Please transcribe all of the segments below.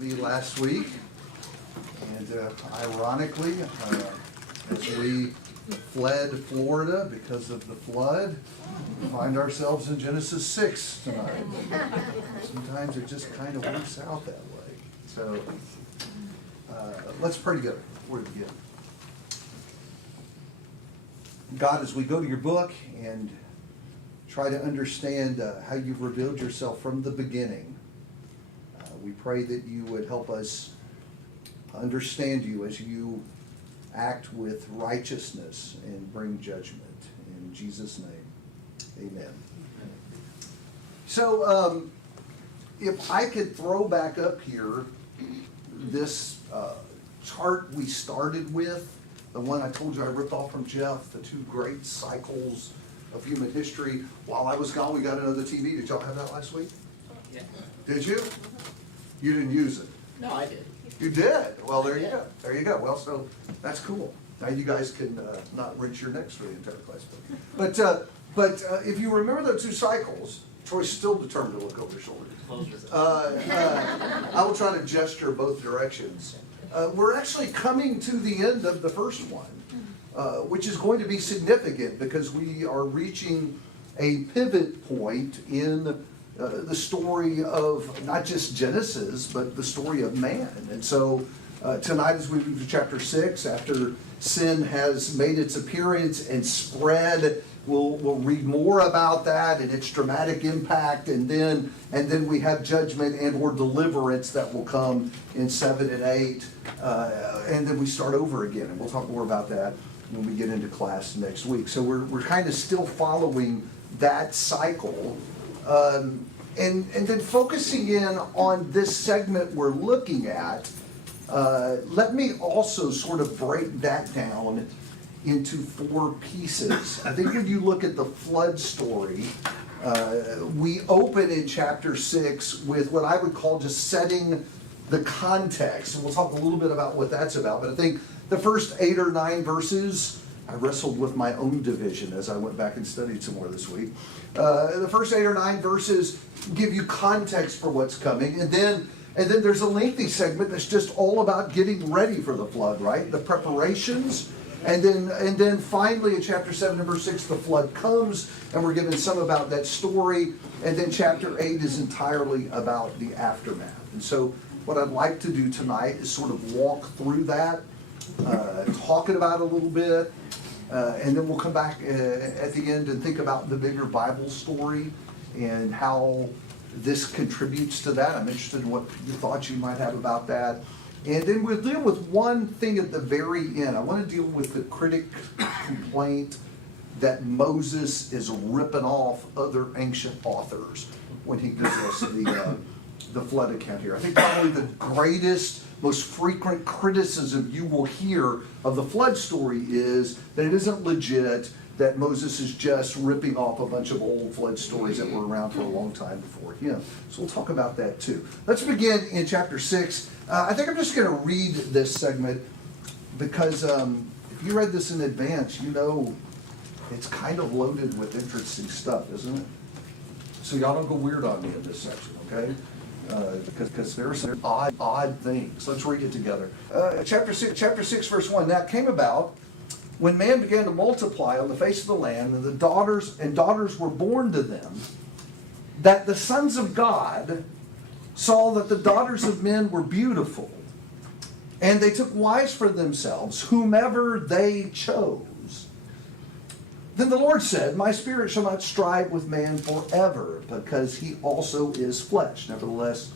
with me last week, and ironically, as we fled Florida because of the flood, we find ourselves in Genesis 6 tonight. Sometimes it just kind of works out that way. So let's pray together before we begin. God, as we go to your book and try to understand how you've revealed yourself from the beginning, we pray that you would help us understand you as you act with righteousness and bring judgment. In Jesus' name, amen. So if I could throw back up here this chart we started with, the one I told you I ripped off from Jeff, the two great cycles of human history. While I was gone, we got another TV. Did y'all have that last week? Yeah. Did you? You didn't use it. No, I did. You did? Well, there you go. There you go. Well, so that's cool. Now you guys can not wrench your necks for the entire class. But if you remember the two cycles, Troy's still determined to look over his shoulder. I will try to gesture both directions. We're actually coming to the end of the first one, which is going to be significant because we are reaching a pivot point in the story of not just Genesis, but the story of man. And so tonight as we move to chapter 6, after sin has made its appearance and spread, we'll read more about that and its dramatic impact, and then we have judgment and or deliverance that will come in 7 and 8, and then we start over again, and we'll talk more about that when we get into class next week. So we're kind of still following that cycle. And then focusing in on this segment we're looking at, let me also sort of break that down into 4 pieces. I think when you look at the flood story, we open in chapter 6 with what I would call just setting the context. And we'll talk a little bit about what that's about. But I think the first 8 or 9 verses, I wrestled with my own division as I went back and studied some more this week. The first 8 or 9 verses give you context for what's coming, and then there's a lengthy segment that's just all about getting ready for the flood, right? The preparations, and then finally in chapter 7 and verse 6, the flood comes, and we're given some about that story, and then chapter 8 is entirely about the aftermath. And so what I'd like to do tonight is sort of walk through that, talk about it a little bit, and then we'll come back at the end and think about the bigger Bible story and how this contributes to that. I'm interested in what your thoughts you might have about that. And then we'll deal with one thing at the very end. I want to deal with the critic complaint that Moses is ripping off other ancient authors when he gives us the flood account here. I think probably the greatest, most frequent criticism you will hear of the flood story is that it isn't legit, that Moses is just ripping off a bunch of old flood stories that were around for a long time before him. So we'll talk about that too. Let's begin in chapter 6. I think I'm just going to read this segment because if you read this in advance, you know it's kind of loaded with interesting stuff, isn't it? So y'all don't go weird on me in this section, okay? Because there are some odd things. Let's read it together. Chapter 6, verse 1. Now it came about when man began to multiply on the face of the land, and daughters were born to them, that the sons of God saw that the daughters of men were beautiful, and they took wives for themselves, whomever they chose. Then the Lord said, My spirit shall not strive with man forever, because he also is flesh. Nevertheless,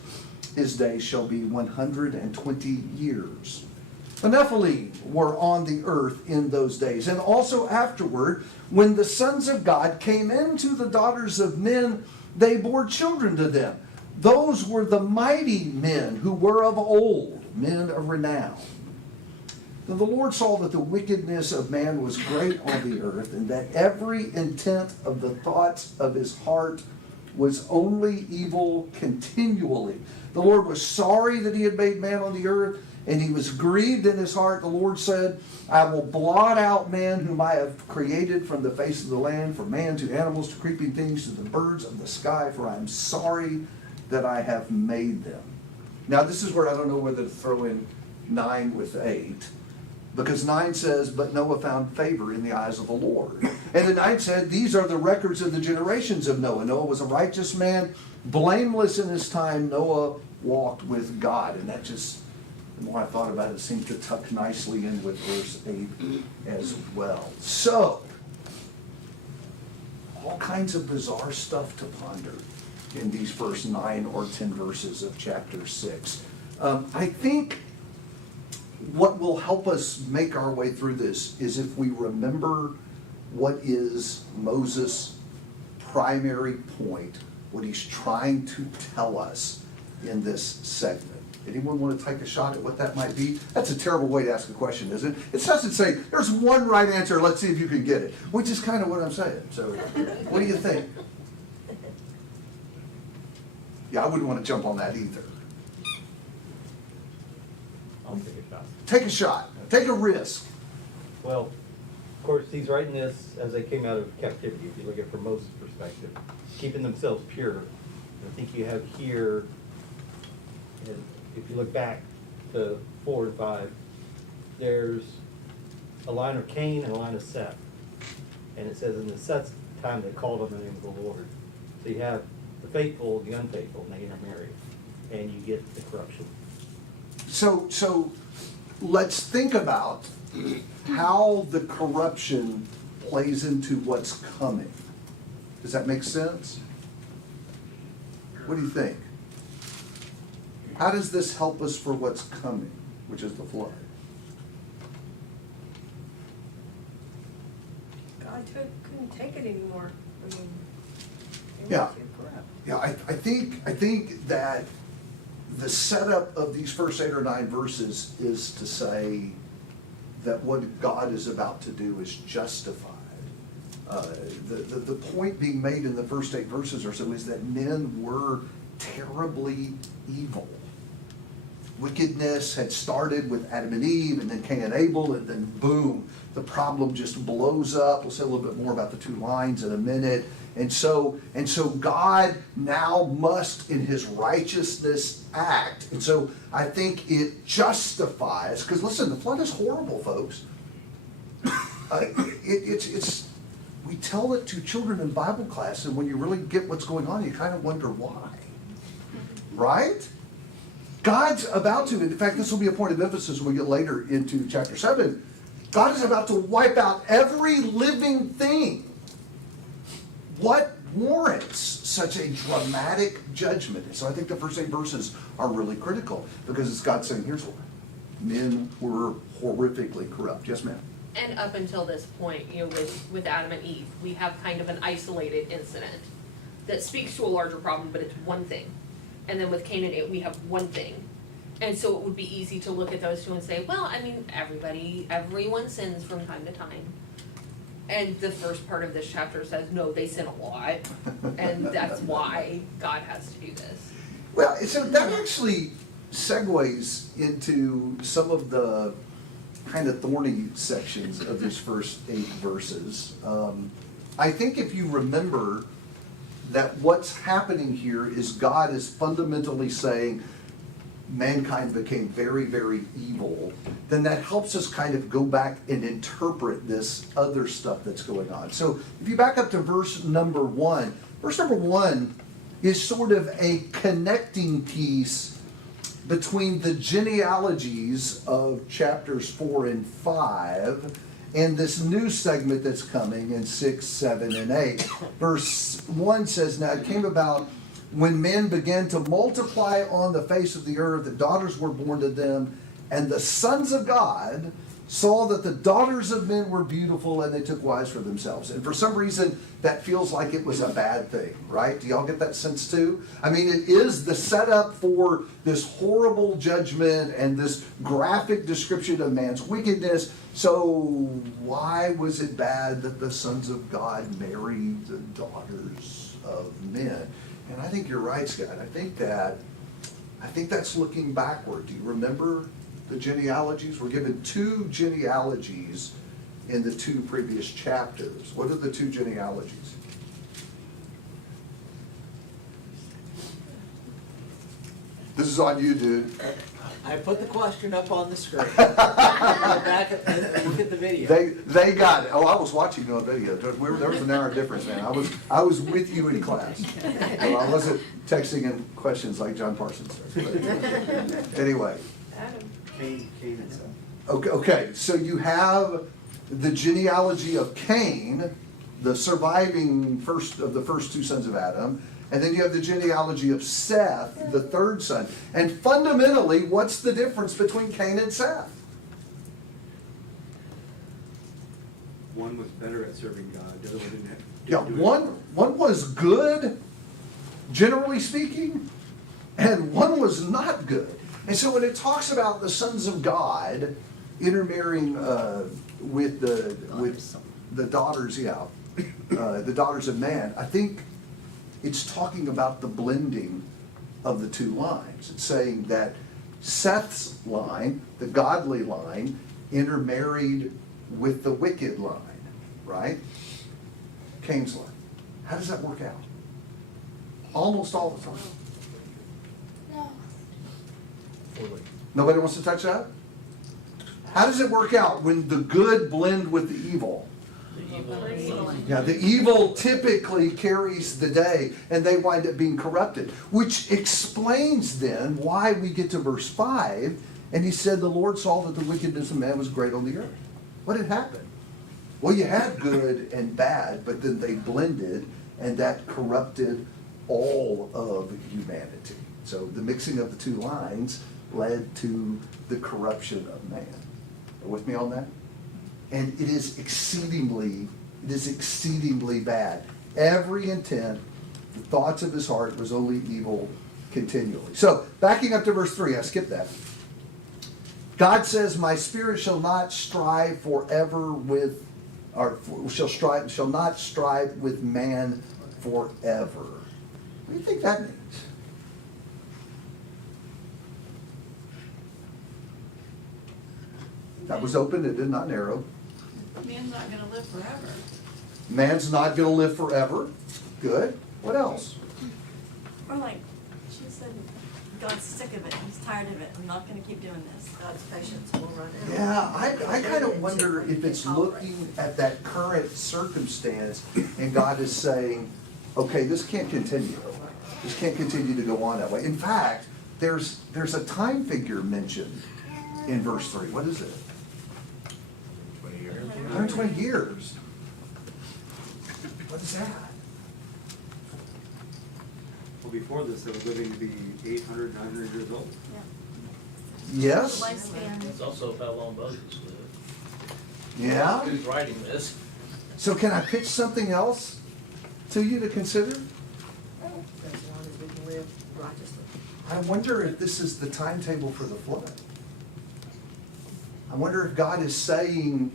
his days shall be 120 years. The Nephilim were on the earth in those days, and also afterward, when the sons of God came into the daughters of men, they bore children to them. Those were the mighty men who were of old, men of renown. Then the Lord saw that the wickedness of man was great on the earth, and that every intent of the thoughts of his heart was only evil continually. The Lord was sorry that he had made man on the earth, and he was grieved in his heart. The Lord said, I will blot out man whom I have created from the face of the land, from man to animals to creeping things to the birds of the sky, for I am sorry that I have made them. Now, this is where I don't know whether to throw in 9 with 8, because 9 says, but Noah found favor in the eyes of the Lord. And then 9 said, these are the records of the generations of Noah. Noah was a righteous man, blameless in his time. Noah walked with God. And that just, the more I thought about it, seemed to tuck nicely in with verse 8 as well. So, all kinds of bizarre stuff to ponder in these first 9 or 10 verses of chapter 6. I think what will help us make our way through this is if we remember what is Moses' primary point, what he's trying to tell us in this segment. Anyone want to take a shot at what that might be? That's a terrible way to ask a question, isn't it? It doesn't say, there's one right answer, let's see if you can get it, which is kind of what I'm saying. So, what do you think? Yeah, I wouldn't want to jump on that either. I'll take a shot. Take a shot. Take a risk. Well, of course, he's writing this as they came out of captivity, if you look at it from Moses' perspective, keeping themselves pure. I think you have here, and if you look back to 4 and 5, there's a line of Cain and a line of Seth. And it says in the Seth's time they called on the name of the Lord. So you have the faithful, the unfaithful, and they intermarry. And you get the corruption. So let's think about how the corruption plays into what's coming. Does that make sense? What do you think? How does this help us for what's coming, which is the flood? God couldn't take it anymore. I mean, it Yeah. was too corrupt. Yeah, I think that the setup of these first 8 or 9 verses is to say that what God is about to do is justified. The point being made in the first 8 verses or so is that men were terribly evil. Wickedness had started with Adam and Eve, and then Cain and Abel, and then boom, the problem just blows up. We'll say a little bit more about the 2 lines in a minute. And so God now must, in his righteousness, act. And so I think it justifies, because listen, the flood is horrible, folks. We tell it to children in Bible class, and when you really get what's going on, you kind of wonder why. Right? God's about to, in fact, this will be a point of emphasis when we get later into chapter 7. God is about to wipe out every living thing. What warrants such a dramatic judgment? So I think the first 8 verses are really critical, because it's God saying, here's why. Men were horrifically corrupt. Yes, ma'am? And up until this point, with Adam and Eve, we have kind of an isolated incident that speaks to a larger problem, but it's one thing. And then with Cain and Abel, we have one thing. And so it would be easy to look at those 2 and say, well, I mean, everyone sins from time to time. And the first part of this chapter says, no, they sin a lot. And that's why God has to do this. Well, so that actually segues into some of the kind of thorny sections of these first 8 verses. I think if you remember that what's happening here is God is fundamentally saying mankind became very, very evil, then that helps us kind of go back and interpret this other stuff that's going on. So if you back up to verse number 1 is sort of a connecting piece between the genealogies of chapters 4 and 5 and this new segment that's coming in 6, 7, and 8. Verse 1 says, now it came about when men began to multiply on the face of the earth, that daughters were born to them, and the sons of God saw that the daughters of men were beautiful, and they took wives for themselves. And for some reason, that feels like it was a bad thing, right? Do y'all get that sense too? I mean, it is the setup for this horrible judgment and this graphic description of man's wickedness. So why was it bad that the sons of God married the daughters of men? And I think you're right, Scott. I think that's looking backward. Do you remember the genealogies? We're given 2 genealogies in the 2 previous chapters. What are the 2 genealogies? this is on you, dude. I put the question up on the screen. Go back and look at the video. They got it. Oh, I was watching you on video. There was an hour difference, man. I was with you in class. Well, I wasn't texting in questions like John Parsons does. But anyway, Adam. Cain and Seth. okay, so you have the genealogy of Cain, the surviving first of the first two sons of Adam, and then you have the genealogy of Seth, the third son. And fundamentally, what's the difference between Cain and Seth? One was better at serving God, the other one didn't have. Yeah, one was good, generally speaking, and one was not good. And so when it talks about the sons of God intermarrying with the daughters, the daughters of man, I think it's talking about the blending of the two lines. It's saying that Seth's line, the godly line, intermarried with the wicked line, right? Cain's line. How does that work out? Almost all the time. Nobody wants to touch that? How does it work out when the good blend with the evil? Yeah, the evil typically carries the day and they wind up being corrupted, which explains then why we get to verse 5 and he said the Lord saw that the wickedness of man was great on the earth. What had happened? Well, you had good and bad, but then they blended and that corrupted all of humanity. So the mixing of the two lines led to the corruption of man. Are you with me on that? And it is exceedingly bad. Every intent, the thoughts of his heart was only evil continually. So, backing up to verse 3, I skipped that. God says, my spirit shall not strive forever with, or shall not strive with man forever. What do you think that means? That was open, it did not narrow. Man's not gonna live forever. Man's not going to live forever. Good. What else? Or like, she said, God's sick of it, he's tired of it, I'm not gonna keep doing this. God's patience will run out. Yeah, I kind of wonder if it's looking at that current circumstance and God is saying, okay, this can't continue. This can't continue to go on that way. In fact, there's a time figure mentioned in verse 3. What is it? 120 years. What is that? Well, before this, they were living to be 800, 900 years old. Yes? Lifespan. It's also how long Moses lived. Yeah? Who's writing this? So can I pitch something else to you to consider? As long as we can live righteously. I wonder if this is the timetable for the flood. I wonder if God is saying,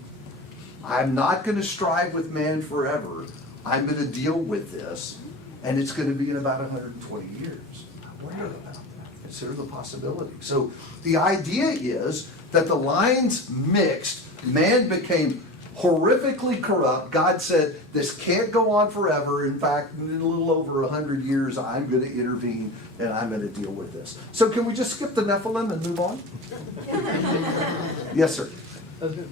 I'm not going to strive with man forever. I'm going to deal with this, and it's going to be in about 120 years. I wonder about that. Consider the possibility. So the idea is that the lines mixed, man became horrifically corrupt. God said, this can't go on forever. In fact, in a little over 100 years, I'm going to intervene, and I'm going to deal with this. So can we just skip the Nephilim and move on? Yes, sir.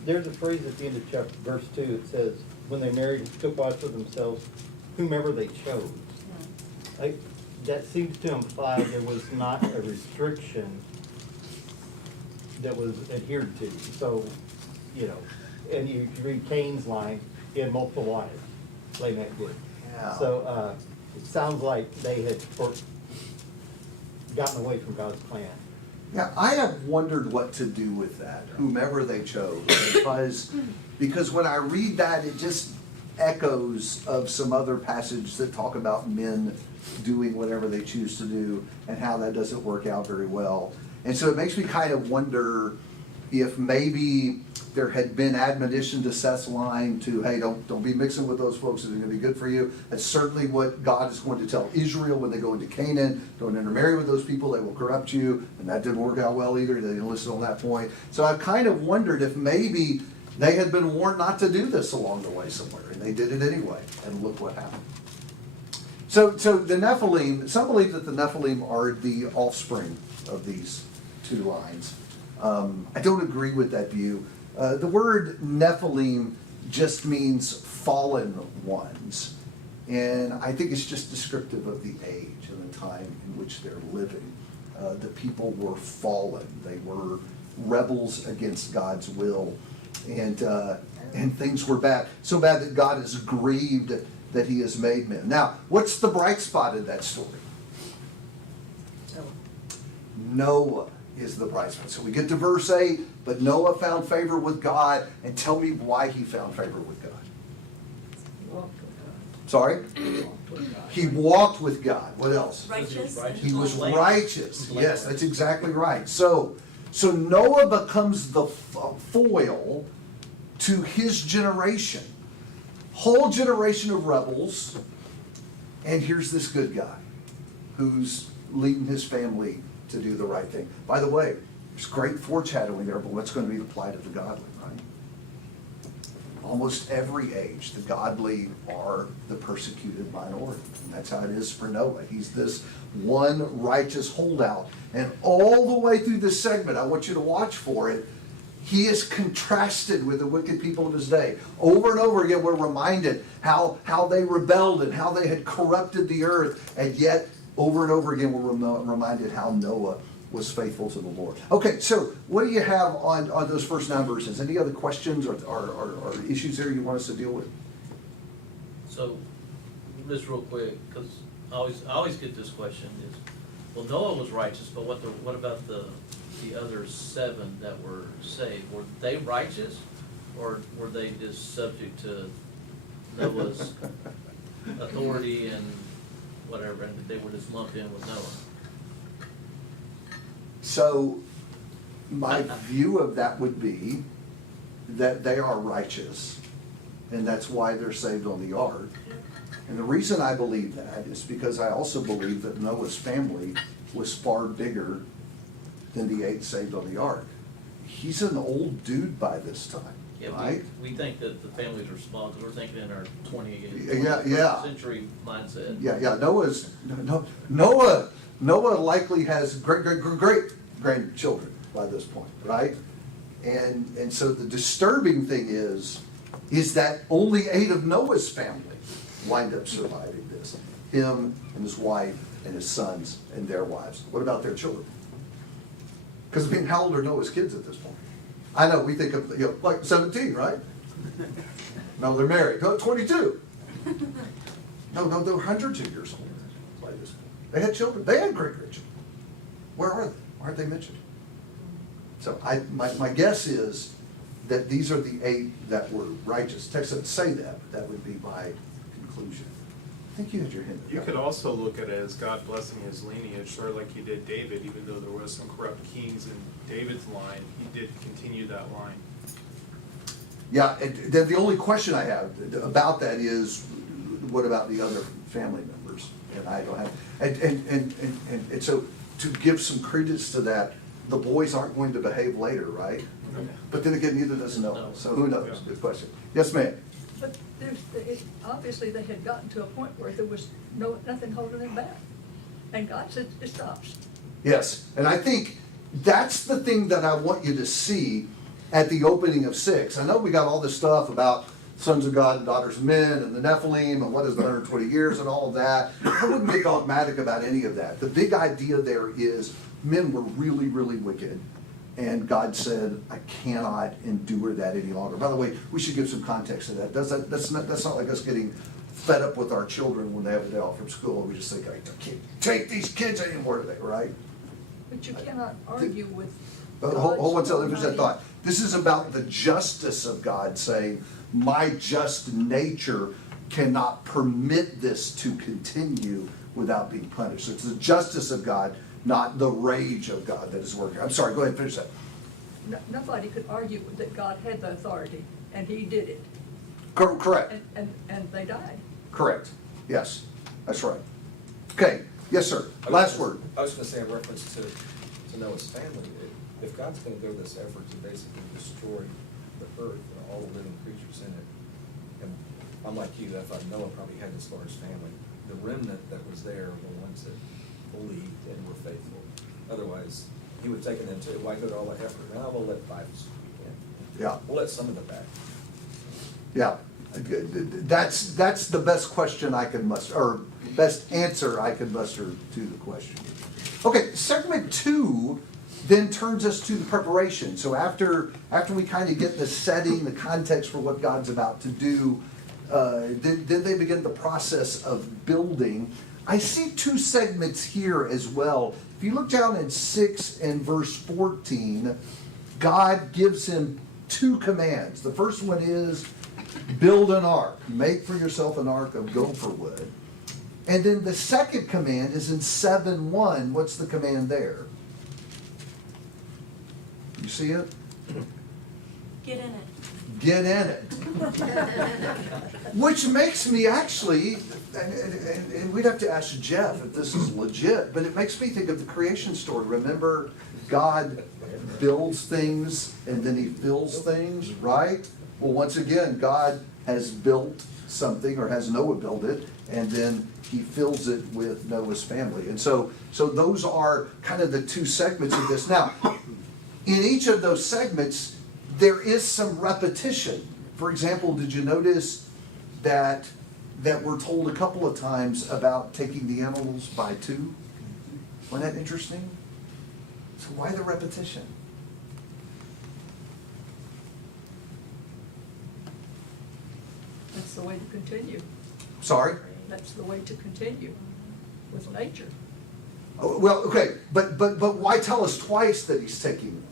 There's a phrase at the end of chapter, verse 2, it says, when they married and took wives for themselves, whomever they chose. That seems to imply there was not a restriction that was adhered to. So, and you read Cain's line, he had multiple wives, Lamech did. Yeah. So it sounds like they had gotten away from God's plan. Now, I have wondered what to do with that, whomever they chose, because when I read that, it just echoes of some other passages that talk about men doing whatever they choose to do and how that doesn't work out very well. And so it makes me kind of wonder if maybe there had been admonition to Seth's line to, hey, don't be mixing with those folks that are going to be good for you. That's certainly what God is going to tell Israel when they go into Canaan. Don't intermarry with those people, they will corrupt you. And that didn't work out well either. They didn't listen on that point. So I've kind of wondered if maybe they had been warned not to do this along the way somewhere, and they did it anyway. And look what happened. So the Nephilim, some believe that the Nephilim are the offspring of these two lines. I don't agree with that view. The word Nephilim just means fallen ones. And I think it's just descriptive of the age and the time in which they're living. The people were fallen. They were rebels against God's will. And things were bad. So bad that God is grieved that he has made men. Now, what's the bright spot in that story? So, Noah is the bright spot. So we get to verse 8, but Noah found favor with God. And tell me why he found favor with God. walked with God. Sorry? Walked with God. He walked with God. What else? Righteous. He was Blameless. righteous. Yes, that's exactly right. So Noah becomes the foil to his generation. Whole generation of rebels, and here's this good guy who's leading his family to do the right thing. By the way, there's great foreshadowing there, but what's going to be the plight of the godly, right? Almost every age, the godly are the persecuted minority. And that's how it is for Noah. He's this one righteous holdout. And all the way through this segment, I want you to watch for it, he is contrasted with the wicked people of his day. Over and over again, we're reminded how they rebelled and how they had corrupted the earth. And yet, over and over again, we're reminded how Noah was faithful to the Lord. Okay, so what do you have on those first 9 verses? Any other questions or issues there you want us to deal with? So, just real quick, because I always get this question is, well, Noah was righteous, but what about the other 7 that were saved? Were they righteous, or were they just subject to Noah's authority and whatever, and they were just lumped in with Noah? So, my view of that would be that they are righteous, and that's why they're saved on the ark. And the reason I believe that is because I also believe that Noah's family was far bigger than the 8 saved on the ark. He's an old dude by this time, Yeah, right? we think that the families are small, because we're thinking in our Yeah. 21st century mindset. Yeah, Noah likely has great grandchildren by this point, right? And so the disturbing thing is that only 8 of Noah's family wind up surviving this. Him and his wife and his sons and their wives. What about their children? Because, I mean, how old are Noah's kids at this point? I know, we think of, like 17, right? No, they're married. No, 22. No, they're hundreds of years old by this point. They had children. They had great-grandchildren. Where are they? Why aren't they mentioned? So my guess is that these are the 8 that were righteous. Text doesn't say that, but that would be my conclusion. I think you had your hand up. You could also look at it as God blessing his lineage, sort of like he did David, even though there was some corrupt kings in David's line, he did continue that line. Yeah, and then the only question I have about that is, what about the other family members? And I don't have, and so to give some credence to that, the boys aren't going to behave later, right? But then again, neither does Noah, so who knows? Good question. Yes, ma'am? But obviously they had gotten to a point where there was nothing holding them back. And God said, it stops. Yes, and I think that's the thing that I want you to see at the opening of 6. I know we got all this stuff about sons of God and daughters of men and the Nephilim and what is the 120 years and all of that. I wouldn't get dogmatic about any of that. The big idea there is men were really, really wicked. And God said, I cannot endure that any longer. By the way, we should give some context to that. That's not like us getting fed up with our children when they have a day off from school. We just think, I can't take these kids anymore today, right? But you cannot argue with Hold one second, let me finish that God's thought. This is about the justice of God saying, my just nature cannot permit this to continue without being punished. So it's the justice of God, not the rage of God that is working. I'm sorry, go ahead and finish that. Nobody could argue that God had the authority, and he did it. Correct, And they died. correct. Yes, that's right. Okay, yes, sir. Last word. I was gonna say in reference to Noah's family, if God's gonna go this effort to basically destroy the earth and all the living creatures in it, and I'm like you, I thought Noah probably had this large family, the remnant that was there were the ones that believed and were faithful. Otherwise, he would have taken them too. Why go to all the effort? Now we'll let 5 this weekend. Yeah. We'll let some of them back. Yeah, that's the best question I can muster, or best answer I can muster to the question. Okay, segment 2 then turns us to the preparation. So after we kind of get the setting, the context for what God's about to do, then they begin the process of building. I see 2 segments here as well. If you look down in 6 and verse 14, God gives him 2 commands. The first one is, build an ark. Make for yourself an ark of gopher wood. And then the second command is in 7:1. What's the command there? You see it? Get in it. Get in it. Which makes me actually, and we'd have to ask Jeff if this is legit, but it makes me think of the creation story. Remember, God builds things and then he fills things, right? Well, once again, God has built something, or has Noah build it, and then he fills it with Noah's family. And so those are kind of the 2 segments of this. Now, in each of those segments, there is some repetition. For example, did you notice that we're told a couple of times about taking the animals by 2? Wasn't that interesting? So why the repetition? That's the way to continue. Sorry? That's the way to continue with nature. Oh, well, okay, but why tell us twice that he's taking them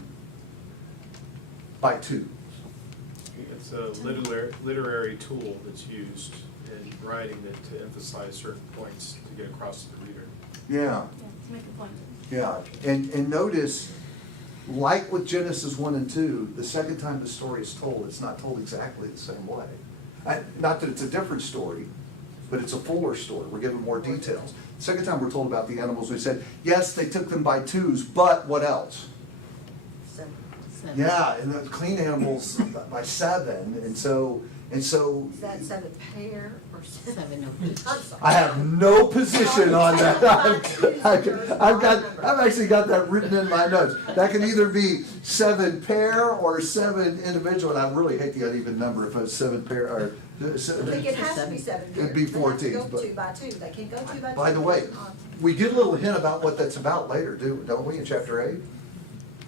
by 2? It's a literary tool that's used in writing to emphasize certain points to get across to the reader. Yeah, Yeah, to make a point. yeah. And notice, like with Genesis 1 and 2, the second time the story is told, it's not told exactly the same way. Not that it's a different story, but it's a fuller story. We're given more details. The second time we're told about the animals, we said, yes, they took them by 2s, but what else? 7. Yeah, and the clean animals by 7, and so Is that 7 pair or 7? I'm sorry. I have no position on that. I've actually got that written in my notes. That can either be 7 pair or 7 individual, and I really hate the uneven number if it's 7 pair or. I think it has to be 7 pairs. It'd be 14, They have to but- go 2 by 2. They can't go 2 by 2. By the way, we get a little hint about what that's about later, don't we, in chapter 8?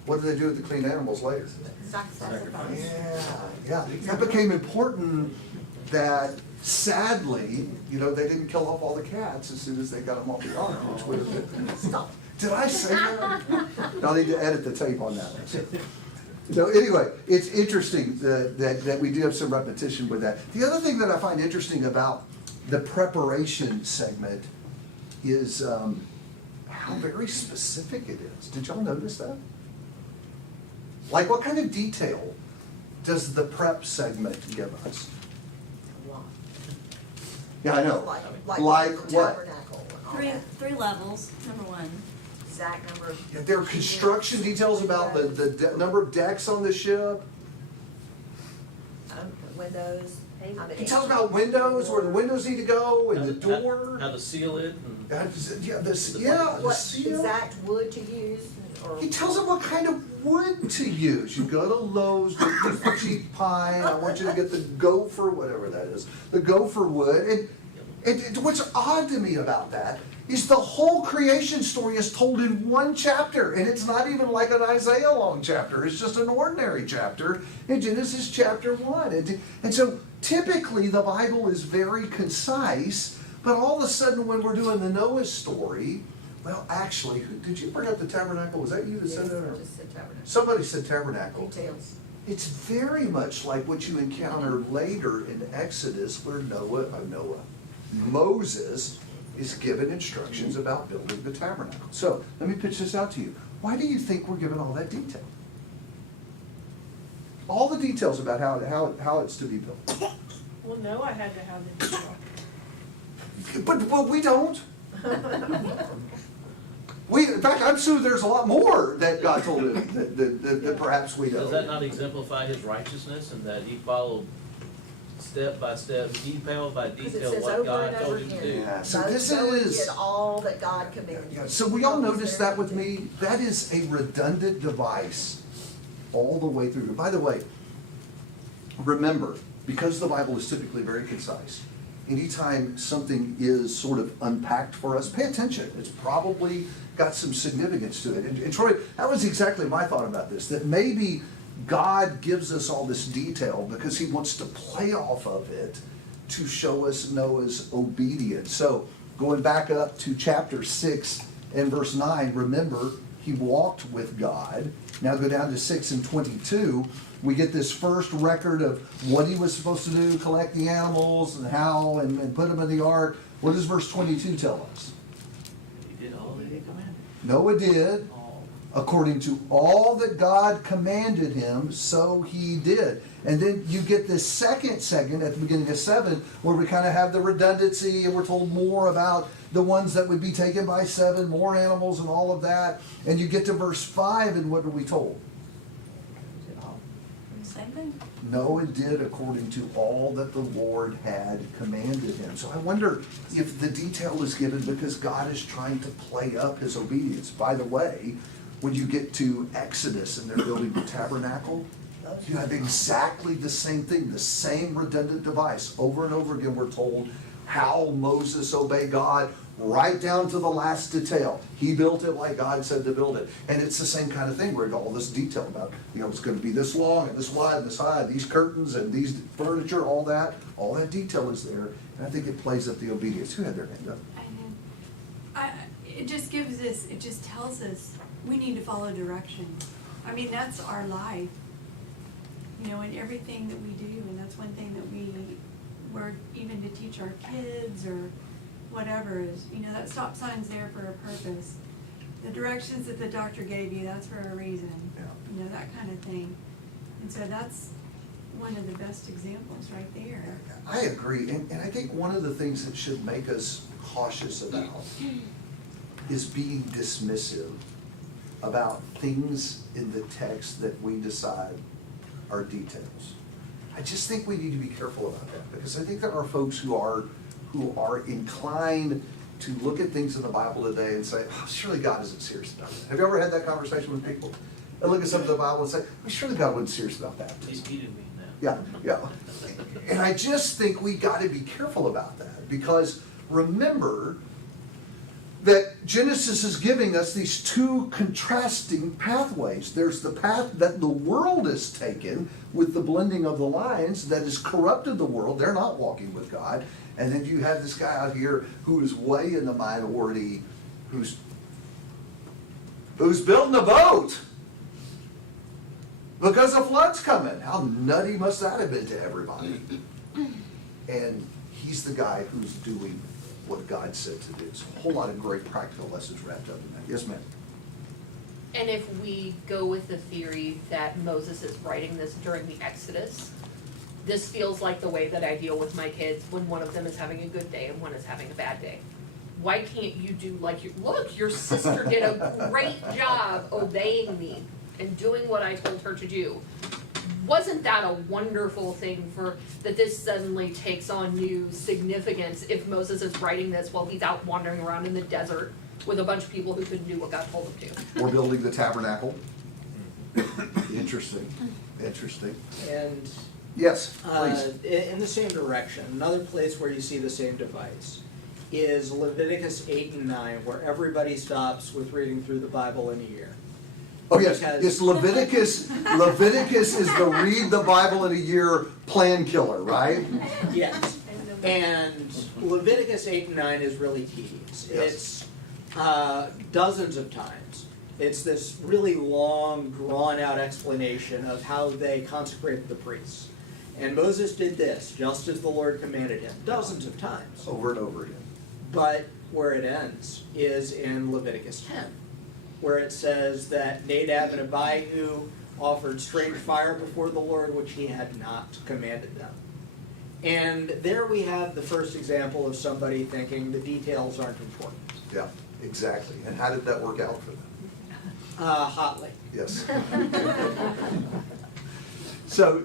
What do they do with the clean animals later? Sacrifice. Yeah. That became important that sadly, they didn't kill off all the cats as soon as they got them off the ark, which would have been. Stop. Did I say that? I'll need to edit the tape on that. So anyway, it's interesting that we do have some repetition with that. The other thing that I find interesting about the preparation segment is how very specific it is. Did y'all notice that? Like, what kind of detail does the prep segment give us? A lot. Yeah, I know. Like what? the tabernacle and all 3 that. levels, number 1. Exact number of. Yeah, there are construction details about the number of decks on the ship. Windows. He tells about windows, where the windows need to go, and the door. How to seal it and. The What seal. exact wood to use or. He tells them what kind of wood to use. You go to Lowe's, get the cheap pine. I want you to get the gopher, whatever that is, the gopher wood. And what's odd to me about that is the whole creation story is told in 1 chapter, and it's not even like an Isaiah long chapter. It's just an ordinary chapter in Genesis chapter 1. And so typically the Bible is very concise, but all of a sudden when we're doing the Noah story, well, actually, did you bring up the tabernacle? Was that you that said that? Or? Just said tabernacle. Somebody said tabernacle. Details. It's very much like what you encounter later in Exodus where Moses is given instructions about building the tabernacle. So let me pitch this out to you. Why do you think we're given all that detail? All the details about how it's to be built. Well, no, I had to have the detail. But we don't. In fact, I'm sure there's a lot more that God told him that perhaps we Does that don't. not exemplify his righteousness and that he followed step by step, detail by Because it detail, says what over God and over told him to do. again. Yeah, so Go- this go and is- did all that God commanded. Yeah, so we all notice that with me? That is a redundant device all the way through. By the way, remember, because the Bible is typically very concise, anytime something is sort of unpacked for us, pay attention. It's probably got some significance to it. And Troy, that was exactly my thought about this, that maybe God gives us all this detail because he wants to play off of it to show us Noah's obedience. So going back up to chapter 6 and verse 9, remember, he walked with God. Now go down to 6 and 22. We get this first record of what he was supposed to do, collect the animals and how, and put them in the ark. What does verse 22 tell us? He did all that he commanded. Noah did, All. according to all that God commanded him, so he did. And then you get this second segment at the beginning of 7, where we kind of have the redundancy, and we're told more about the ones that would be taken by 7, more animals and all of that. And you get to verse 5, and what are we told? Same thing. Noah did according to all that the Lord had commanded him. So I wonder if the detail is given because God is trying to play up his obedience. By the way, when you get to Exodus and they're building the tabernacle, you have exactly the same thing, the same redundant device. Over and over again, we're told how Moses obeyed God, right down to the last detail. He built it like God said to build it. And it's the same kind of thing where all this detail about, it's going to be this long and this wide and this high, these curtains and these furniture, all that detail is there. And I think it plays up the obedience. Who had their hand up? It just gives us, it just tells us we need to follow directions. I mean, that's our life, in everything that we do, and that's one thing that we're even to teach our kids or whatever is, that stop sign's there for a purpose. The directions that the doctor gave you, that's for a reason, Yeah. That kind of thing. And so that's one of the best examples right there. I agree. And I think one of the things that should make us cautious about is being dismissive about things in the text that we decide are details. I just think we need to be careful about that because I think there are folks who are inclined to look at things in the Bible today and say, surely God isn't serious about that. Have you ever had that conversation with people? And look at something in the Bible and say, surely God wasn't serious about that. He didn't mean that. Yeah. And I just think we got to be careful about that because remember that Genesis is giving us these two contrasting pathways. There's the path that the world has taken with the blending of the lines that has corrupted the world. They're not walking with God. And then you have this guy out here who is way in the minority, who's building a boat because a flood's coming. How nutty must that have been to everybody? And he's the guy who's doing what God said to do. So a whole lot of great practical lessons wrapped up in that. Yes, ma'am? And if we go with the theory that Moses is writing this during the Exodus, this feels like the way that I deal with my kids when one of them is having a good day and one is having a bad day. Why can't you do like your sister did a great job obeying me and doing what I told her to do. Wasn't that a wonderful thing that this suddenly takes on new significance if Moses is writing this while he's out wandering around in the desert with a bunch of people who couldn't do what God told him to? We're building the tabernacle. Interesting. And Yes, please. in the same direction, another place where you see the same device is Leviticus 8 and 9, where everybody stops with reading through the Bible in a year. Oh, yes, Because- it's Leviticus. Leviticus is the read the Bible in a year plan killer, right? Yes. And Leviticus 8 and 9 is really tedious. Yes. It's dozens of times. It's this really long, drawn-out explanation of how they consecrated the priests. And Moses did this, just as the Lord commanded him, dozens of times. Over and over again. But where it ends is in Leviticus 10, where it says that Nadab and Abihu offered strange fire before the Lord, which he had not commanded them. And there we have the first example of somebody thinking the details aren't important. Yeah, exactly. And how did that work out for them? Hotly. Yes. So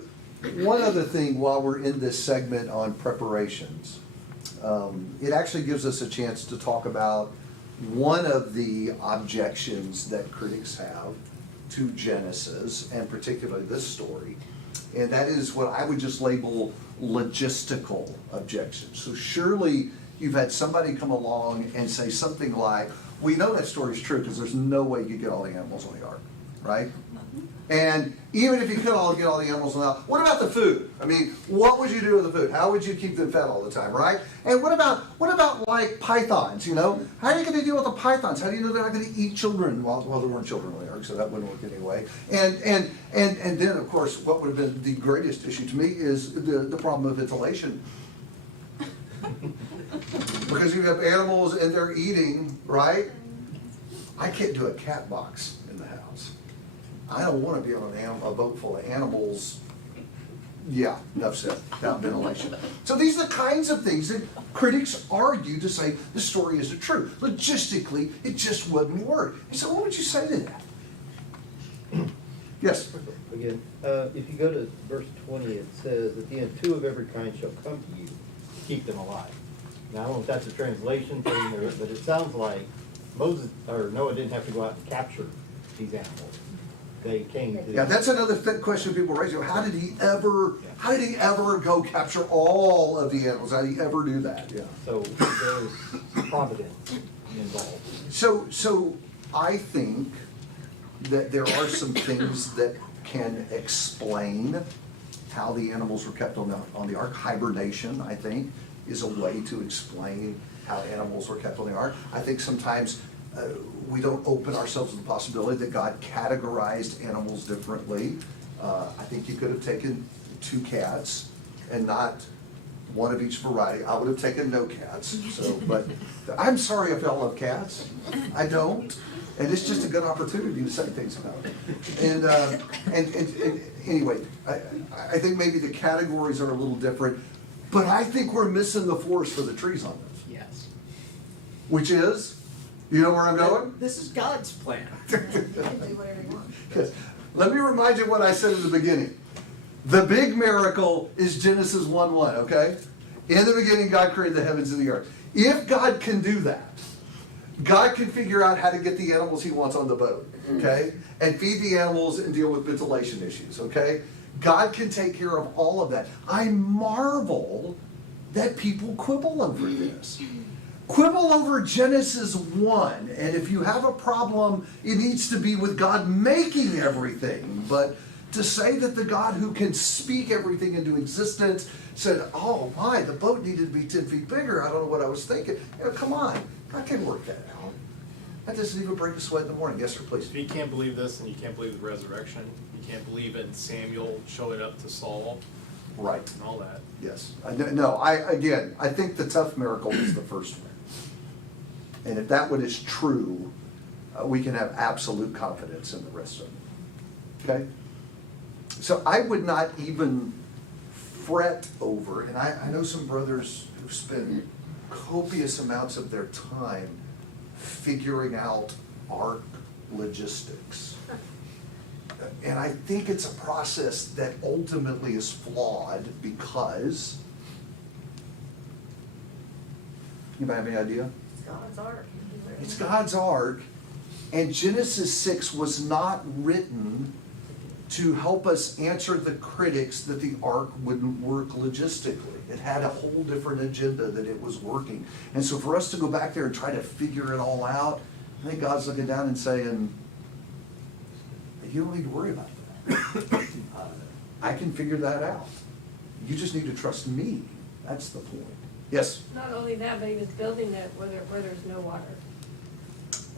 one other thing while we're in this segment on preparations. It actually gives us a chance to talk about one of the objections that critics have to Genesis, and particularly this story, and that is what I would just label logistical objections. So surely you've had somebody come along and say something like, we know that story's true because there's no way you could get all the animals on the ark, right? And even if you could get all the animals on the ark, what about the food? I mean, what would you do with the food? How would you keep them fed all the time, right? And what about like pythons, you know? How are you going to deal with the pythons? How do you know they're not going to eat children? Well, there weren't children on the ark, so that wouldn't work anyway. And then, of course, what would have been the greatest issue to me is the problem of ventilation. Because you have animals and they're eating, right? I can't do a cat box in the house. I don't want to be on a boat full of animals. Yeah, enough said, without ventilation. So these are the kinds of things that critics argue to say the story isn't true. Logistically, it just wouldn't work. And so what would you say to that? Yes? Again, if you go to verse 20, it says, at the end, 2 of every kind shall come to you, keep them alive. Now, I don't know if that's a translation thing, but it sounds like Noah didn't have to go out and capture these animals. They came to. Yeah, that's another question people raise. How did he ever go capture all of the animals? How did he ever do that? Yeah. So there's providence involved. So I think that there are some things that can explain how the animals were kept on the ark. Hibernation, I think, is a way to explain how animals were kept on the ark. I think sometimes we don't open ourselves to the possibility that God categorized animals differently. I think he could have taken 2 cats and not one of each variety. I would have taken no cats. But I'm sorry if y'all love cats. I don't. And it's just a good opportunity to say things about it. And anyway, I think maybe the categories are a little different, but I think we're missing the forest for the trees on this. Yes. Which is, you know where I'm going? This is God's plan. He can do whatever he wants. Yes. Let me remind you what I said at the beginning. The big miracle is Genesis 1:1, okay? In the beginning, God created the heavens and the earth. If God can do that, God can figure out how to get the animals he wants on the boat, okay? And feed the animals and deal with ventilation issues, okay? God can take care of all of that. I marvel that people quibble over this. Quibble over Genesis 1, and if you have a problem, it needs to be with God making everything. But to say that the God who can speak everything into existence said, oh my, the boat needed to be 10 feet bigger, I don't know what I was thinking. You know, come on, God can work that out. That doesn't even break a sweat in the morning. Yes, sir, please. If you can't believe this, and you can't believe the resurrection, you can't believe in Samuel showing up to Saul Right. and all that. Yes. No, I think the tough miracle is the first one. And if that one is true, we can have absolute confidence in the rest of them. Okay? So I would not even fret over, and I know some brothers who spend copious amounts of their time figuring out ark logistics. And I think it's a process that ultimately is flawed because, anybody have any idea? It's God's ark. It's God's ark, and Genesis 6 was not written to help us answer the critics that the ark wouldn't work logistically. It had a whole different agenda that it was working. And so for us to go back there and try to figure it all out, I think God's looking down and saying, you don't need to worry about that. I can figure that out. You just need to trust me. That's the point. Yes? Not only that, but he was building it where there's no water.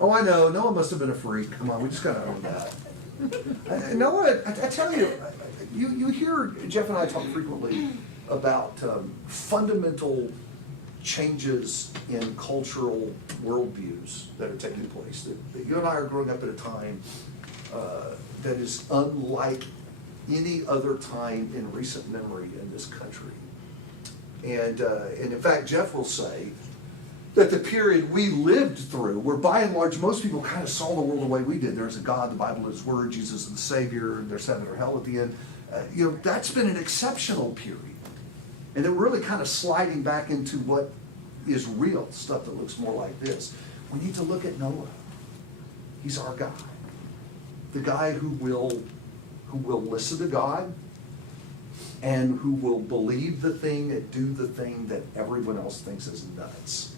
Oh, I know. Noah must have been a freak. Come on, we just gotta own that. Noah, I tell you, you hear Jeff and I talk frequently about fundamental changes in cultural worldviews that are taking place. That you and I are growing up at a time that is unlike any other time in recent memory in this country. And in fact, Jeff will say that the period we lived through, where by and large most people kind of saw the world the way we did. There's a God, the Bible is His Word, Jesus is the Savior, and there's heaven or hell at the end. That's been an exceptional period. And then we're really kind of sliding back into what is real, stuff that looks more like this. We need to look at Noah. He's our guy. The guy who will listen to God and who will believe the thing and do the thing that everyone else thinks is nuts.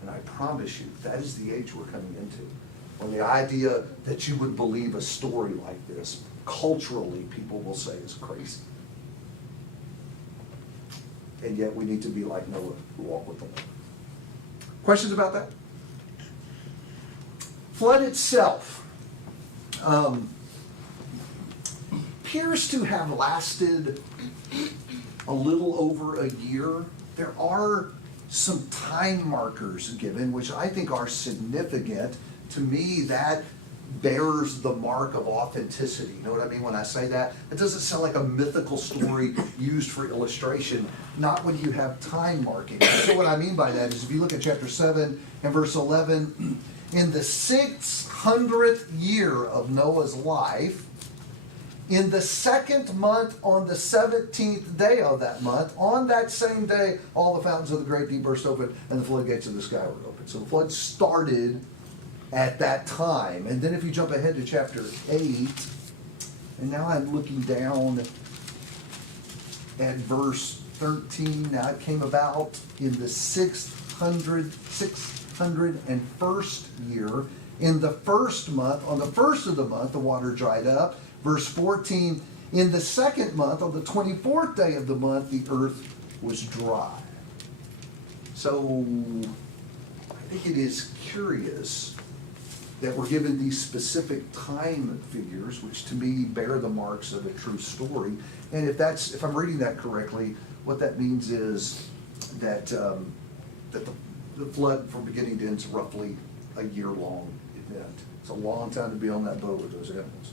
And I promise you, that is the age we're coming into. When the idea that you would believe a story like this, culturally, people will say is crazy. And yet we need to be like Noah, who walked with the Lord. Questions about that? Flood itself appears to have lasted a little over a year. There are some time markers given, which I think are significant. To me, that bears the mark of authenticity. You know what I mean when I say that? It doesn't sound like a mythical story used for illustration, not when you have time marking. So what I mean by that is if you look at chapter 7 and verse 11, in the 600th year of Noah's life, in the 2nd month, on the 17th day of that month, on that same day, all the fountains of the great deep burst open and the floodgates of the sky were open. So the flood started at that time. And then if you jump ahead to chapter 8, and now I'm looking down at verse 13. Now it came about in the 601st year, in the 1st month, on the 1st of the month, the water dried up. Verse 14, in the 2nd month, on the 24th day of the month, the earth was dry. So I think it is curious that we're given these specific time figures, which to me bear the marks of a true story. And if I'm reading that correctly, what that means is that that the flood from beginning to end is roughly a year-long event. It's a long time to be on that boat with those animals.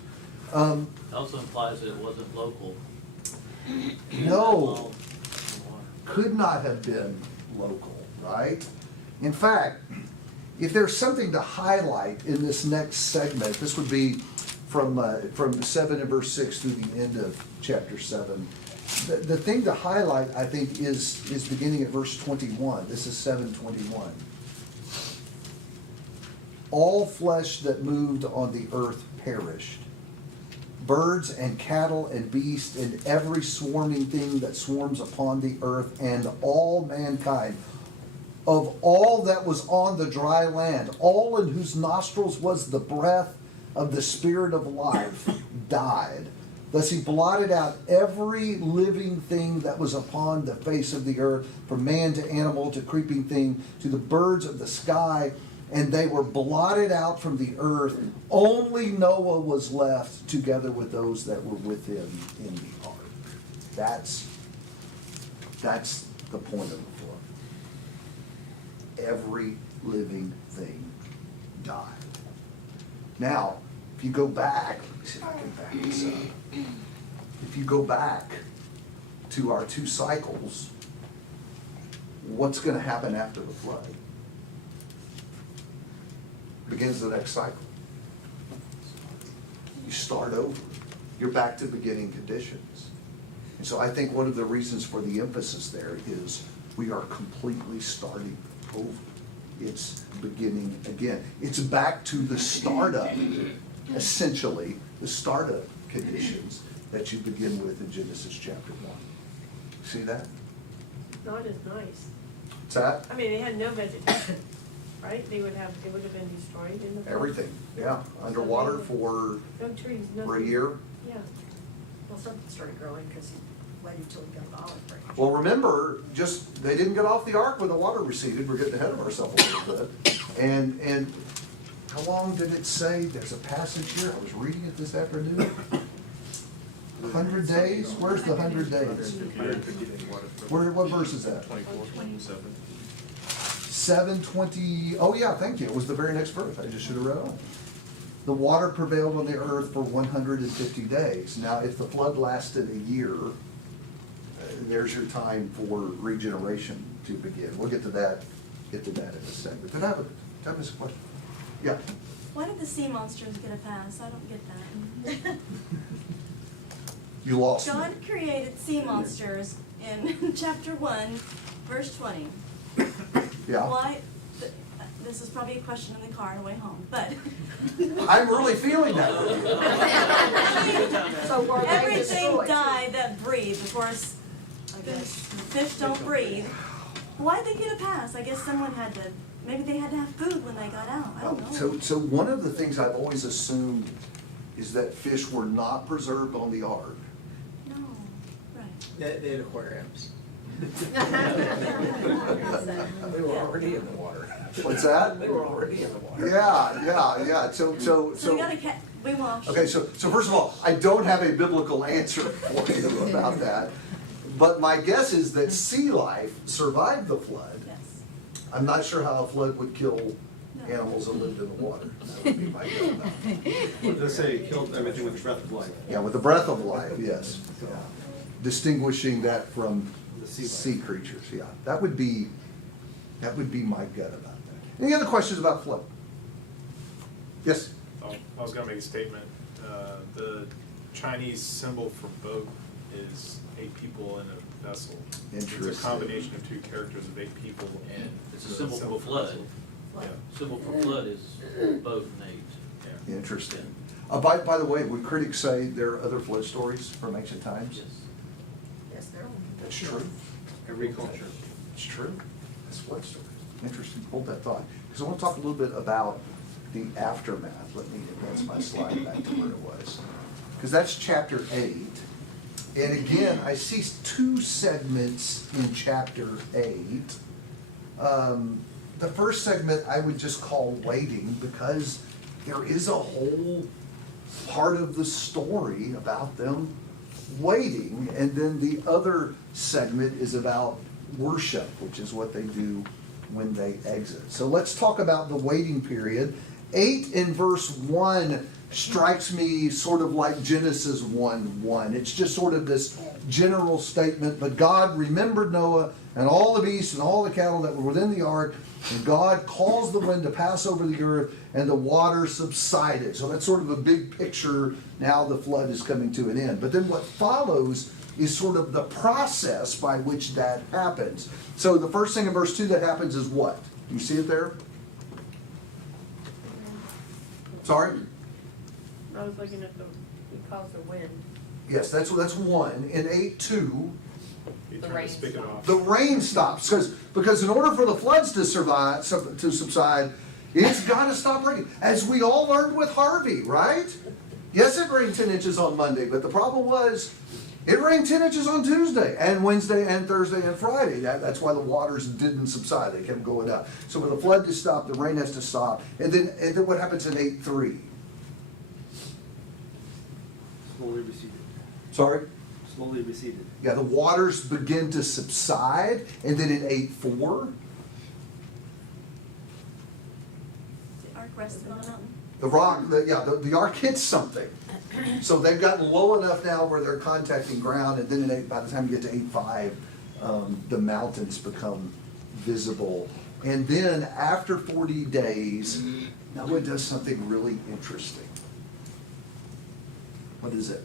It also implies that it wasn't local. No, could not have been local, right? In fact, if there's something to highlight in this next segment, this would be from 7 and verse 6 through the end of chapter 7. The thing to highlight, I think, is beginning at verse 21. This is 7:21. All flesh that moved on the earth perished. Birds and cattle and beasts and every swarming thing that swarms upon the earth and all mankind. Of all that was on the dry land, all in whose nostrils was the breath of the Spirit of life, died. Thus he blotted out every living thing that was upon the face of the earth, from man to animal to creeping thing to the birds of the sky, and they were blotted out from the earth. Only Noah was left together with those that were with him in the ark. That's the point of the flood. Every living thing died. Now, if you go back, let me see if I can back this up. If you go back to our 2 cycles, what's going to happen after the flood? Begins the next cycle. You start over. You're back to beginning conditions. And so I think one of the reasons for the emphasis there is we are completely starting over. It's beginning again. It's back to the startup, essentially, the startup conditions that you begin with in Genesis chapter 1. See that? Not as nice. What's that? I mean, they had no vegetation, right? It would have been destroyed in the. flood. Everything, yeah. Underwater for No trees, nothing. a year. Yeah. Well, something started growing because he waited till he got an olive branch. Well, remember, they didn't get off the ark when the water receded. We're getting ahead of ourselves a little bit. And how long did it say? There's a passage here. I was reading it this afternoon. 100 days? Where's the 100 days? 150 days water. What verse is that? 24:7. 7:20. Oh yeah, thank you. It was the very next verse. I just should have read on. The water prevailed on the earth for 150 days. Now, if the flood lasted a year, there's your time for regeneration to begin. We'll get to that in a second. Did I have a question? Yeah. Why did the sea monsters get a pass? I don't get that. You lost me. God created sea monsters in chapter 1, verse 20. Yeah. Why, this is probably a question in the car on the way home, but I'm really feeling that. So were they everything destroyed? died that breathed. Of course, the fish don't breathe. Why'd they get a pass? I guess someone had to, maybe they had to have food when they got out. I don't know. So one of the things I've always assumed is that fish were not preserved on the ark. No, right. They had aquariums. They were already in the water. What's that? They were already in the water. Yeah. So So we gotta we wash. okay, so first of all, I don't have a biblical answer for you about that. But my guess is that sea life survived the flood. Yes. I'm not sure how a flood would kill animals that lived in the water. That would be my guess. Let's say it killed everything with the breath of life. Yeah, with the breath of life, yes. Yeah. Distinguishing that from The sea life. sea creatures, yeah. That would be my gut about that. Any other questions about flood? Yes? Oh, I was gonna make a statement. The Chinese symbol for boat is 8 people in a vessel. It's Interesting. a combination of 2 characters of 8 people and. It's a the symbol for flood. vessel. Yeah. Symbol for flood is boat and eight. Yeah. Interesting. By the way, would critics say there are other flood stories from ancient times? Yes. Yes, they're on. That's true. Every culture. It's true. It's flood stories. Interesting. Hold that thought. Because I want to talk a little bit about the aftermath. Let me advance my slide back to where it was. Because that's chapter 8. And again, I see 2 segments in chapter 8. The first segment I would just call waiting, because there is a whole part of the story about them waiting. And then the other segment is about worship, which is what they do when they exit. So let's talk about the waiting period. 8 in verse 1 strikes me sort of like Genesis 1:1. It's just sort of this general statement, but God remembered Noah and all the beasts and all the cattle that were within the ark, and God caused the wind to pass over the earth, and the water subsided. So that's sort of a big picture. Now the flood is coming to an end. But then what follows is sort of the process by which that happens. So the first thing in verse 2 that happens is what? You see it there? Sorry? I was looking at because of wind. Yes, that's 1. In 8:2, You The turn rain the spigot stops. off. the rain stops because in order for the floods to subside, it's got to stop raining. As we all learned with Harvey, right? Yes, it rained 10 inches on Monday, but the problem was it rained 10 inches on Tuesday and Wednesday and Thursday and Friday. That's why the waters didn't subside. They kept going up. So for the flood to stop, the rain has to stop. And then what happens in 8:3? Slowly receded. Sorry? Slowly receded. Yeah, the waters begin to subside, and then in 8:4, The ark rested on a mountain. the ark hits something. So they've gotten low enough now where they're contacting ground, and then by the time you get to 8:5, the mountains become visible. And then after 40 days, Noah does something really interesting. What is it?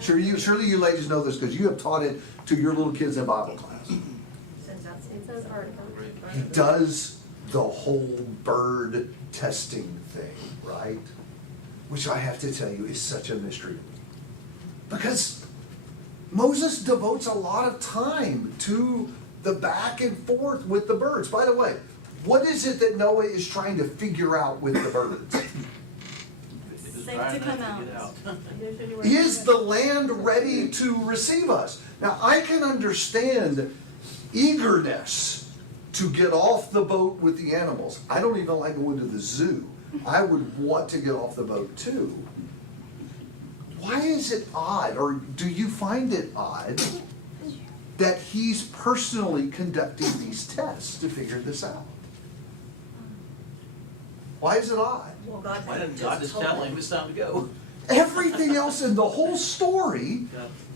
Surely you ladies know this because you have taught it to your little kids in Bible class. It says article. He does the whole bird testing thing, right? Which I have to tell you is such a mystery. Because Moses devotes a lot of time to the back and forth with the birds. By the way, what is it that Noah is trying to figure out with the birds? Safe to come out. Is the land ready to receive us? Now, I can understand eagerness to get off the boat with the animals. I don't even like going to the zoo. I would want to get off the boat too. Why is it odd, or do you find it odd, that he's personally conducting these tests to figure this out? Why is it odd? Well, God Why had didn't God just tell him it's time to go? Everything else in the whole story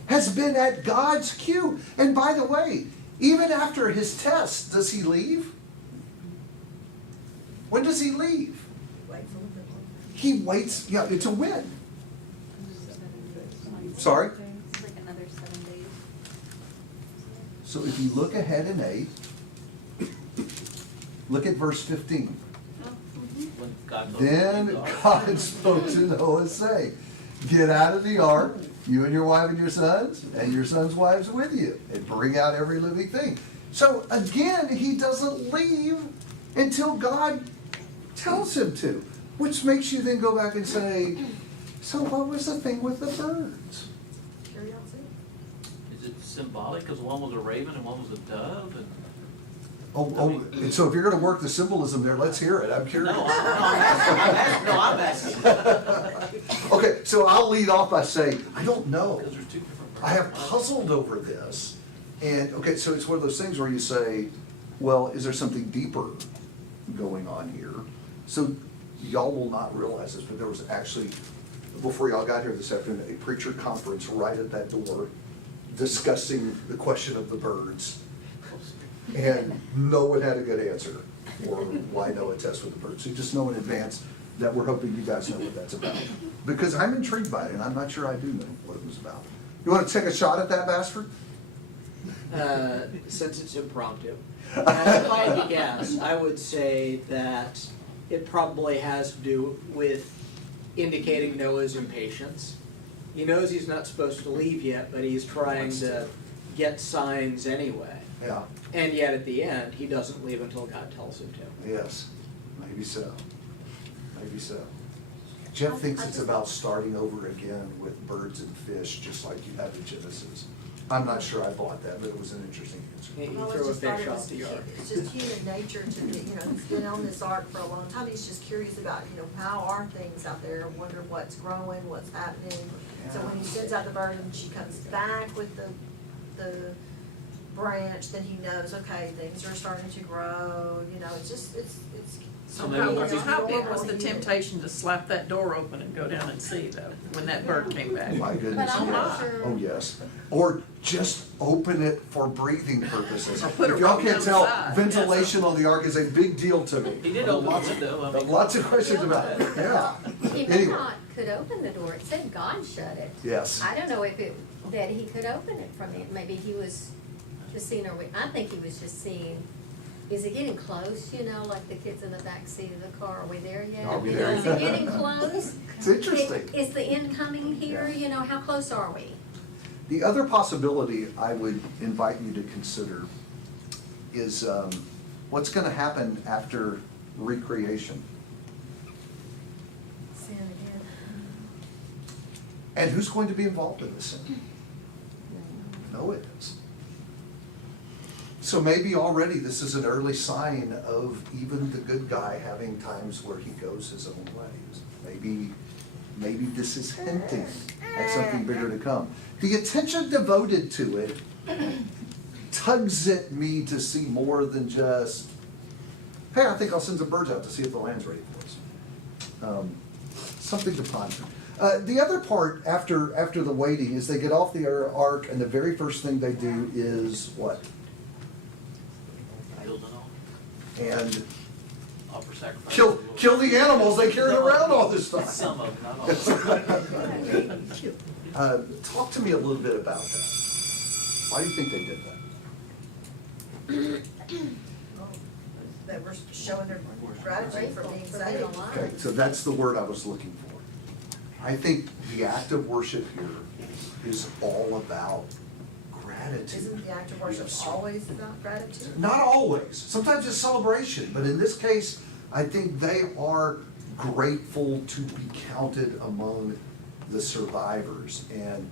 has been at God's cue. And by the way, even after his test, does he leave? When does he leave? Wait for a little bit longer. He waits, yeah, it's a win. Sorry? So if you look ahead in 8, look at verse 15. When God told Then him to leave the ark. God spoke to Noah, saying, get out of the ark, you and your wife and your sons' wives with you, and bring out every living thing. So again, he doesn't leave until God tells him to, which makes you then go back and say, so what was the thing with the birds? Curiosity. Is it symbolic, because one was a raven and one was a dove, and? And so if you're gonna work the symbolism there, let's hear it, I'm curious. No, I'm asking. Okay, so I'll lead off by saying, I don't know. Because there's two different birds. I have puzzled over this. And, okay, so it's one of those things where you say, well, is there something deeper going on here? So y'all will not realize this, but there was actually, before y'all got here this afternoon, a preacher conference right at that door discussing the question of the birds. And no one had a good answer for why Noah tests with the birds. So just know in advance that we're hoping you guys know what that's about. Because I'm intrigued by it, and I'm not sure I do know what it was about. You want to take a shot at that, Bassford? Since it's impromptu, if I had to guess, I would say that it probably has to do with indicating Noah's impatience. He knows he's not supposed to leave yet, but he's trying to get signs anyway. Yeah, And yet at the end, he doesn't leave until God tells him to. yes, maybe so. Maybe so. Jeff thinks it's about starting over again with birds and fish, just like you have in Genesis. I'm not sure I bought that, but it was an interesting answer. He Well, I threw a just thought fish it off was the ark. It's just human nature to be, he's been on this ark for a long time, he's just curious about, how are things out there, wonder what's growing, what's happening. So when he sends out the bird and she comes back with the branch, then he knows, okay, things are starting to grow, it's just, it's. So maybe we'll be- How big was the normal. temptation to slap that door open and go down and see though, when that bird came back? My goodness, But I'm not yes. sure- Oh, yes. Or just open it for breathing purposes. Or put a If y'all rope can't down the tell, side. ventilation on the ark is a big deal to me. He did open lots of them. I mean, Lots of questions about it, yeah. He may Anyway, not could open the door, it said God shut it. yes. I don't know if that he could open it from it, maybe he was just seeing, I think he was just seeing, is it getting close, like the kids in the back seat of the car, are we there yet? Are we there? Is it getting close? It's interesting. Is the end coming here, how close are we? The other possibility I would invite you to consider is what's gonna happen after recreation? Sin again. And who's going to be involved in this sin? Noah is. So maybe already this is an early sign of even the good guy having times where he goes his own ways. Maybe this is hinting at something bigger to come. The attention devoted to it tugs at me to see more than just, hey, I think I'll send some birds out to see if the land's ready for us. Something to ponder. The other part after the waiting is they get off the ark, and the very first thing they do is what? Kills and all. And Offer sacrifice. kill the animals they carried around all this time. Some of them, not all. Talk to me a little bit about that. Why do you think they did that? That we're showing their gratitude for being saved. Okay, so that's the word I was looking for. I think the act of worship here is all about gratitude. Isn't the act of worship always about gratitude? Not always. Sometimes it's celebration, but in this case, I think they are grateful to be counted among the survivors. And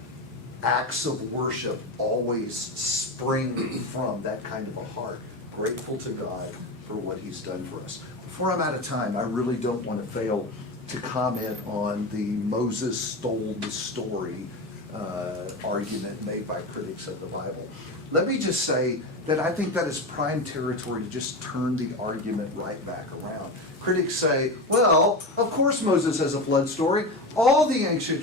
acts of worship always spring from that kind of a heart, grateful to God for what He's done for us. Before I'm out of time, I really don't want to fail to comment on the Moses stole the story argument made by critics of the Bible. Let me just say that I think that is prime territory to just turn the argument right back around. Critics say, well, of course Moses has a flood story. All the ancient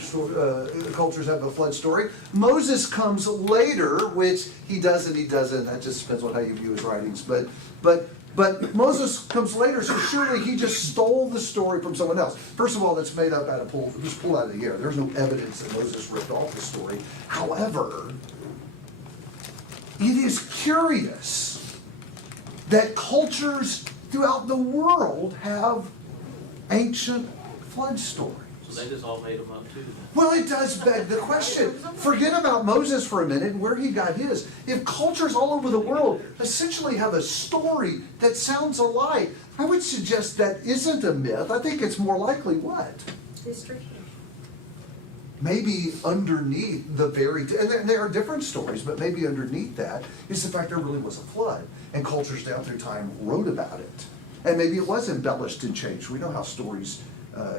cultures have a flood story. Moses comes later, which he does and he doesn't. That just depends on how you view his writings. But Moses comes later, so surely he just stole the story from someone else. First of all, that's made up out of just pulled out of the air. There's no evidence that Moses ripped off the story. However, it is curious that cultures throughout the world have ancient flood stories. So they just all made them up too then? Well, it does beg the question. Forget about Moses for a minute and where he got his. If cultures all over the world essentially have a story that sounds alike, I would suggest that isn't a myth. I think it's more likely what? History. Maybe underneath the very, and there are different stories, but maybe underneath that is the fact there really was a flood, and cultures down through time wrote about it. And maybe it was embellished and changed. We know how stories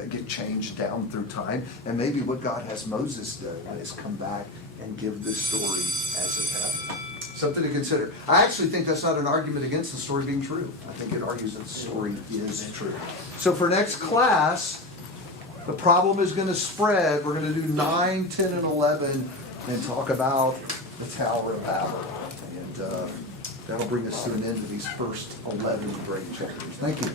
get changed down through time, and maybe what God has Moses do is come back and give this story as it happened. Something to consider. I actually think that's not an argument against the story being true. I think it argues that the story is true. So for next class, the problem is going to spread. We're going to do 9, 10, and 11 and talk about the Tower of Babel. And that'll bring us to an end of these first 11 great chapters. Thank you.